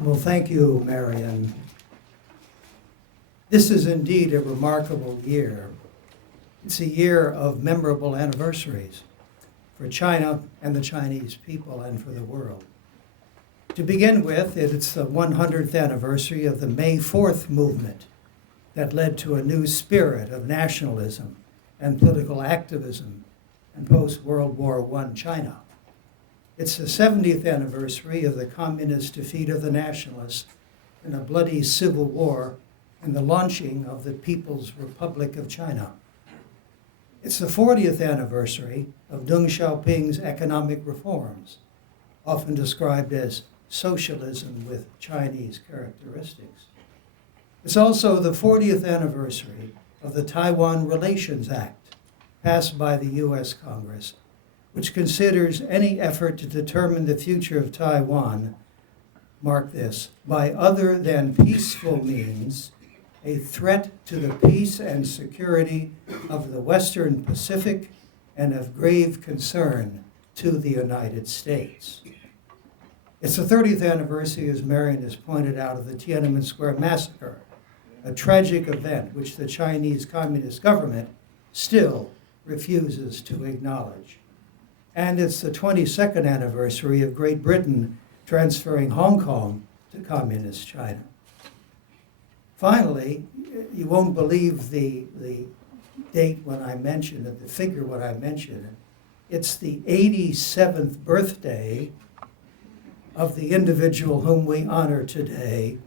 Well, thank you, Marion. This is indeed a remarkable year. It's a year of memorable anniversaries for China and the Chinese people and for the world. To begin with, it's the 100th anniversary of the May 4th movement that led to a new spirit of nationalism and political activism in post-World War I China. It's the 70th anniversary of the communist defeat of the nationalists in a bloody civil war and the launching of the People's Republic of China. It's the 40th anniversary of Deng Xiaoping's economic reforms, often described as socialism with Chinese characteristics. It's also the 40th anniversary of the Taiwan Relations Act, passed by the U.S. Congress, which considers any effort to determine the future of Taiwan, mark this, by other than peaceful means, a threat to the peace and security of the Western Pacific and of grave concern to the United States. It's the 30th anniversary, as Marion has pointed out, of the Tiananmen Square massacre, a tragic event which the Chinese Communist government still refuses to acknowledge. And it's the 22nd anniversary of Great Britain transferring Hong Kong to Communist China. Finally, you won't believe the date when I mention it, the figure when I mention it. It's the 87th birthday of the individual whom we honor today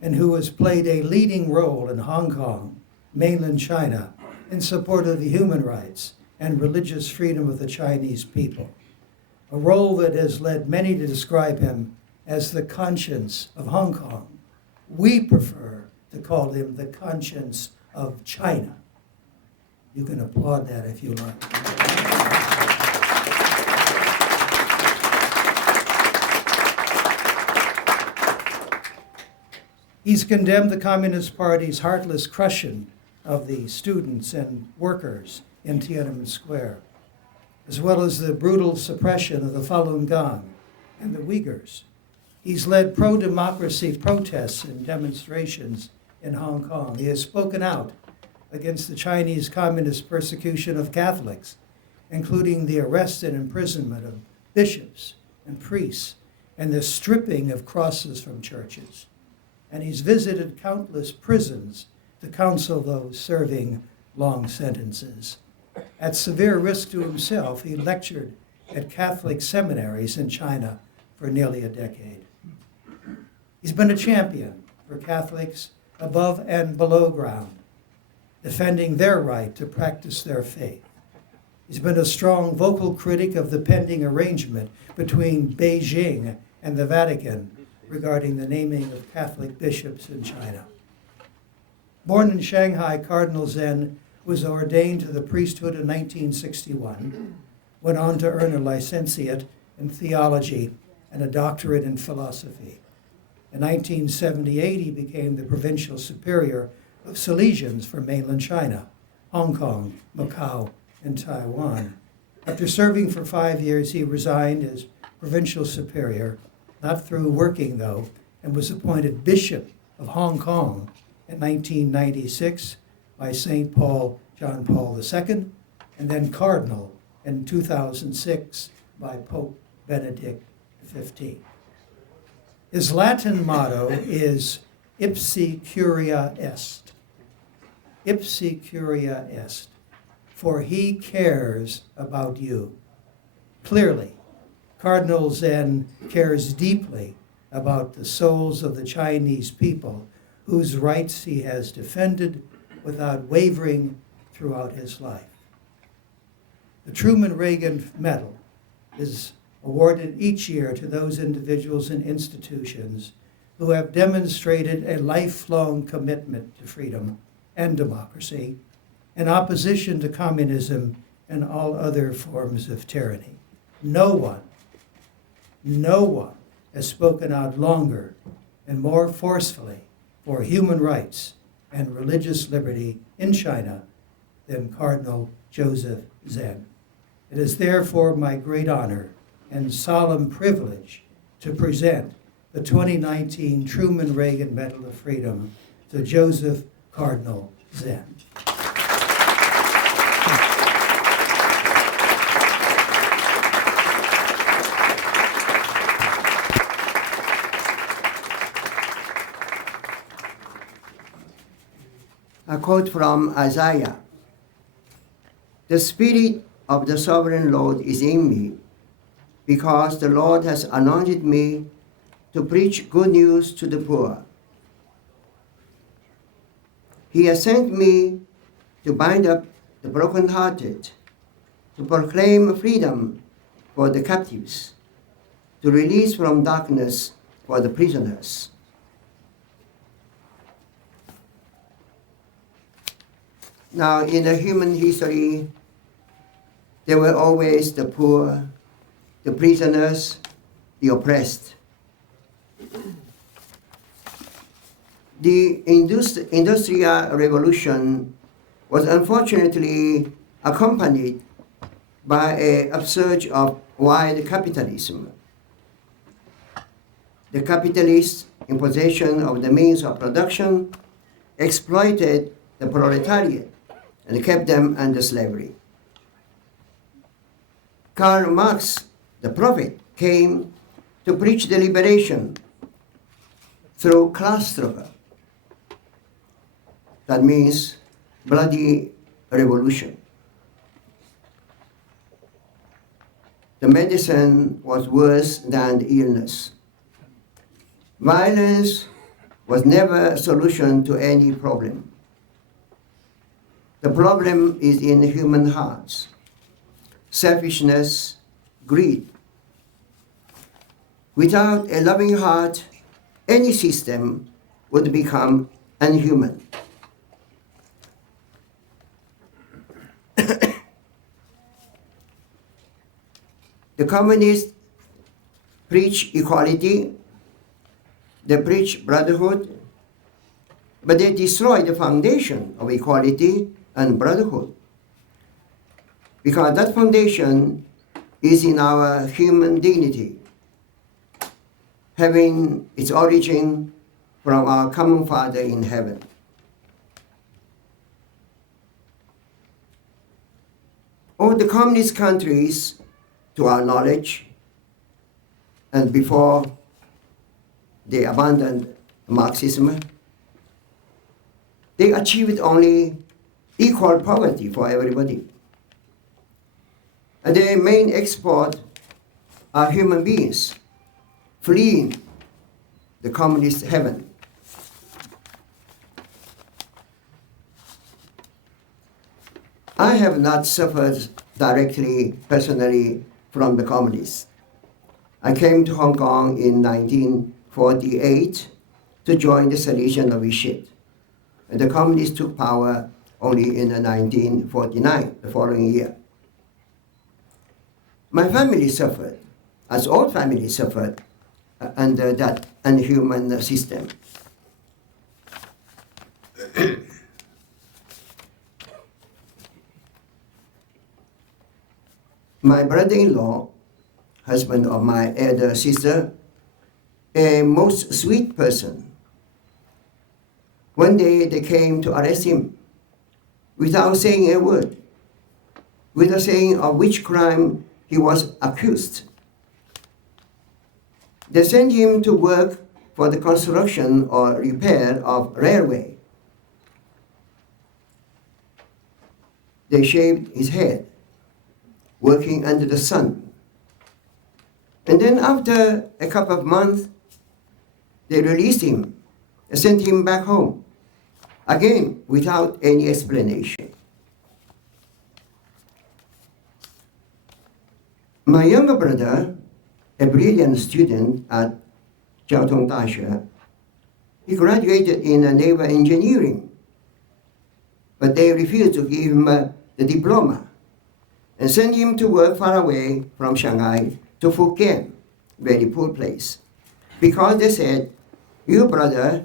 and who has played a leading role in Hong Kong, mainland China, in support of the human rights and religious freedom of the Chinese people, a role that has led many to describe him as the conscience of Hong Kong. We prefer to call him the conscience of China. You can applaud that if you like. He's condemned the Communist Party's heartless crushing of the students and workers in Tiananmen Square, as well as the brutal suppression of the Falun Gong and the Uyghurs. He's led pro-democracy protests and demonstrations in Hong Kong. He has spoken out against the Chinese Communist persecution of Catholics, including the arrest and imprisonment of bishops and priests and the stripping of crosses from churches. And he's visited countless prisons to counsel those serving long sentences. At severe risk to himself, he lectured at Catholic seminaries in China for nearly a decade. He's been a champion for Catholics above and below ground, defending their right to practice their faith. He's been a strong vocal critic of the pending arrangement between Beijing and the Vatican regarding the naming of Catholic bishops in China. Born in Shanghai, Cardinal Zen was ordained to the priesthood in 1961, went on to earn a licentiate in theology and a doctorate in philosophy. In 1978, he became the provincial superior of Salesians for mainland China, Hong Kong, Macau, and Taiwan. After serving for 5 years, he resigned as provincial superior, not through working though, and was appointed Bishop of Hong Kong in 1996 by St. John Paul II, and then Cardinal in 2006 by Pope Benedict XV. His Latin motto is Ipsi Curia Est. Ipsi Curia Est, for he cares about you. Clearly, Cardinal Zen cares deeply about the souls of the Chinese people whose rights he has defended without wavering throughout his life. The Truman Reagan Medal is awarded each year to those individuals and institutions who have demonstrated a lifelong commitment to freedom and democracy in opposition to communism and all other forms of tyranny. No one has spoken out longer and more forcefully for human rights and religious liberty in China than Cardinal Joseph Zen. It is therefore my great honor and solemn privilege to present the 2019 Truman Reagan Medal of Freedom to Joseph Cardinal Zen. A quote from Isaiah. The Spirit of the Sovereign Lord is in me, because the Lord has anointed me to preach good news to the poor. He has sent me to bind up the brokenhearted, to proclaim freedom for the captives, to release from darkness for the prisoners. Now, in the human history, there were always the poor, the prisoners, the oppressed. The Industrial Revolution was unfortunately accompanied by an upsurge of wild capitalism. The capitalists, in possession of the means of production, exploited the proletariat and kept them under slavery. Karl Marx, the prophet, came to preach the liberation through class struggle. That means bloody revolution. The medicine was worse than the illness. Violence was never a solution to any problem. The problem is in human hearts. Selfishness, greed. Without a loving heart, any system would become inhuman. The communists preach equality, they preach brotherhood, but they destroy the foundation of equality and brotherhood. Because that foundation is in our human dignity, having its origin from our common Father in heaven. All the communist countries, to our knowledge, and before they abandoned Marxism, they achieved only equal poverty for everybody. And their main export are human beings fleeing the communist heaven. I have not suffered directly, personally, from the communists. I came to Hong Kong in 1948 to join the Salesian Novitiate. And the communists took power only in 1949, the following year. My family suffered, as all families suffered, under that inhuman system. My brother-in-law, husband of my elder sister, a most sweet person. One day they came to arrest him without saying a word, without saying of which crime he was accused. They sent him to work for the construction or repair of railway. They shaved his head, working under the sun. And then after a couple of months, they released him and sent him back home, again without any explanation. My younger brother, a brilliant student at Jiao Tong Daxue, he graduated in naval engineering, but they refused to give him the diploma and sent him to work far away from Shanghai to Fukien, very poor place, because they said, your brother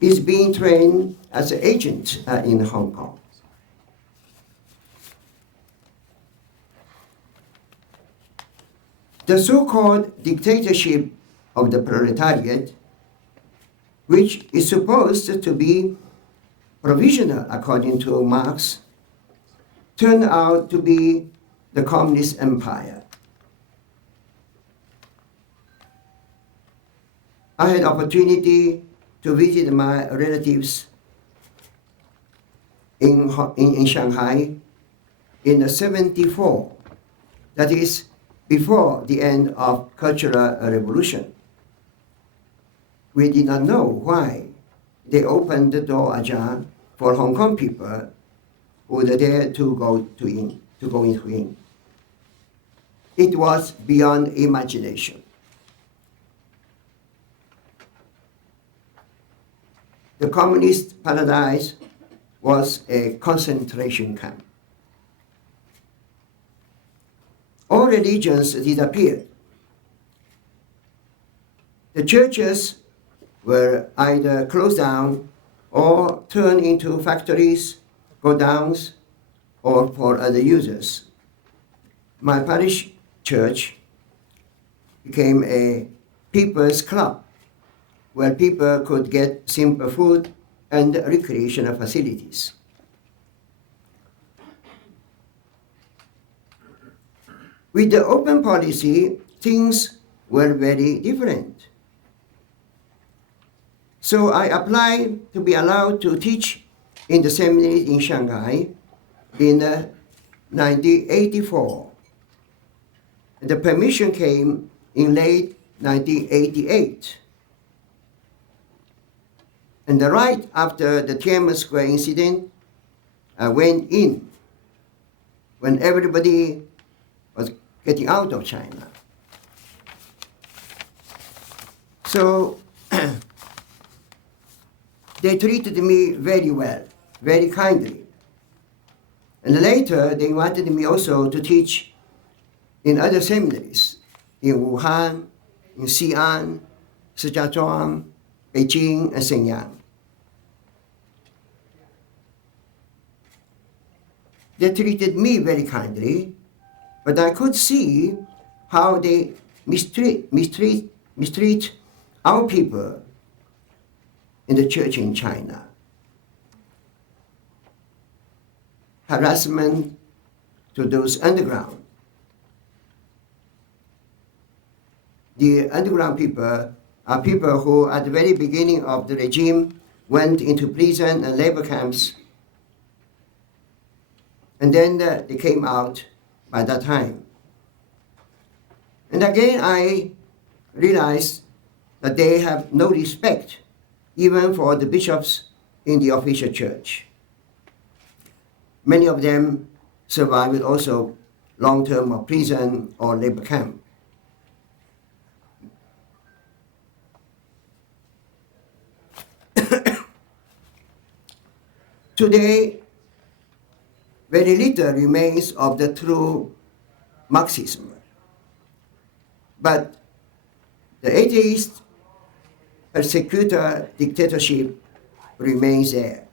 is being trained as an agent in Hong Kong. The so-called dictatorship of the proletariat which is supposed to be provisional according to Marx, turned out to be the communist empire. I had opportunity to visit my relatives in Shanghai in 1974, that is before the end of Cultural Revolution. We did not know why they opened the door ajar for Hong Kong people who were there to go in. It was beyond imagination. The communist paradise was a concentration camp. All religions disappeared. The churches were either closed down or turned into factories, godowns, or for other users. My parish church became a people's club where people could get simple food and recreational facilities. With the open policy, things were very different. So I applied to be allowed to teach in the seminary in Shanghai in 1984. The permission came in late 1988. And right after the Tiananmen Square incident, I went in when everybody was getting out of China. So they treated me very well, very kindly. And later, they invited me also to teach in other seminaries, in Wuhan, in Xi'an, Shijiazhuang, Beijing, and Shenyang. They treated me very kindly, but I could see how they mistreat our people in the church in China. Harassment to those underground. The underground people are people who at the very beginning of the regime went into prison and labor camps, and then they came out by that time. And again, I realized that they have no respect even for the bishops in the official church. Many of them survived also long term of prison or labor camp. Today, very little remains of the true Marxism. But the atheist persecutor dictatorship remains there.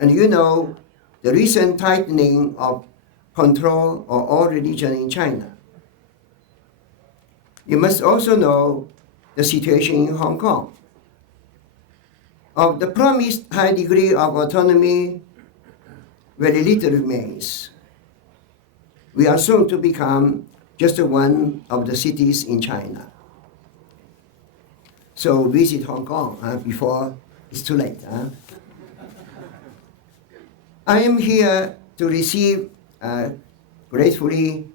And you know the recent tightening of control of all religion in China. You must also know the situation in Hong Kong. Of the promised high degree of autonomy, very little remains. We are soon to become just one of the cities in China. So visit Hong Kong before it's too late. I am here to receive gratefully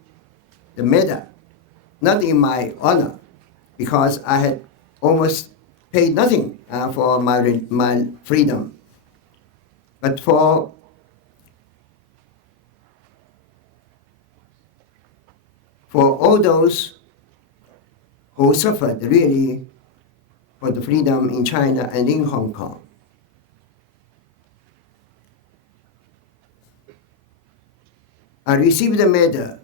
the medal, not in my honor, because I had almost paid nothing for my freedom, but for all those who suffered really for the freedom in China and in Hong Kong. I received the medal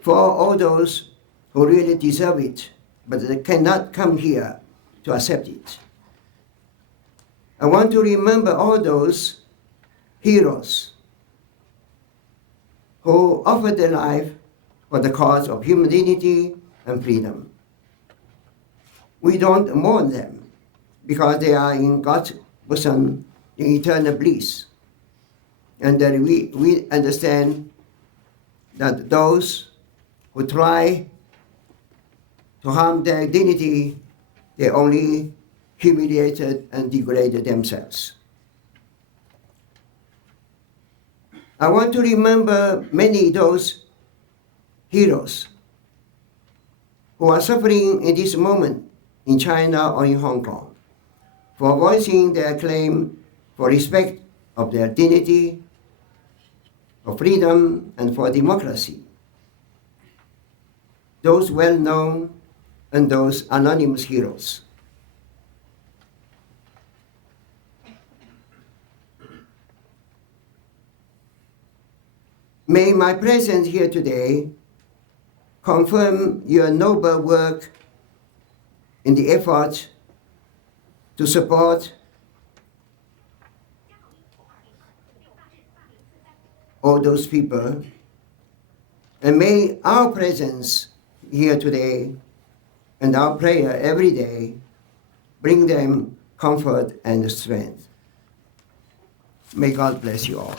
for all those who really deserve it, but they cannot come here to accept it. I want to remember all those heroes who offered their life for the cause of human dignity and freedom. we don't mourn them because they are in God's bosom in eternal bliss. And that we understand that those who try to harm their dignity, they only humiliated and degraded themselves. I want to remember many those heroes who are suffering in this moment in China or in Hong Kong for voicing their claim for respect of their dignity, for freedom, and for democracy. Those well-known and those anonymous heroes. May my presence here today confirm your noble work in the effort to support all those people, and may our presence here today and our prayer every day bring them comfort and strength. May God bless you all.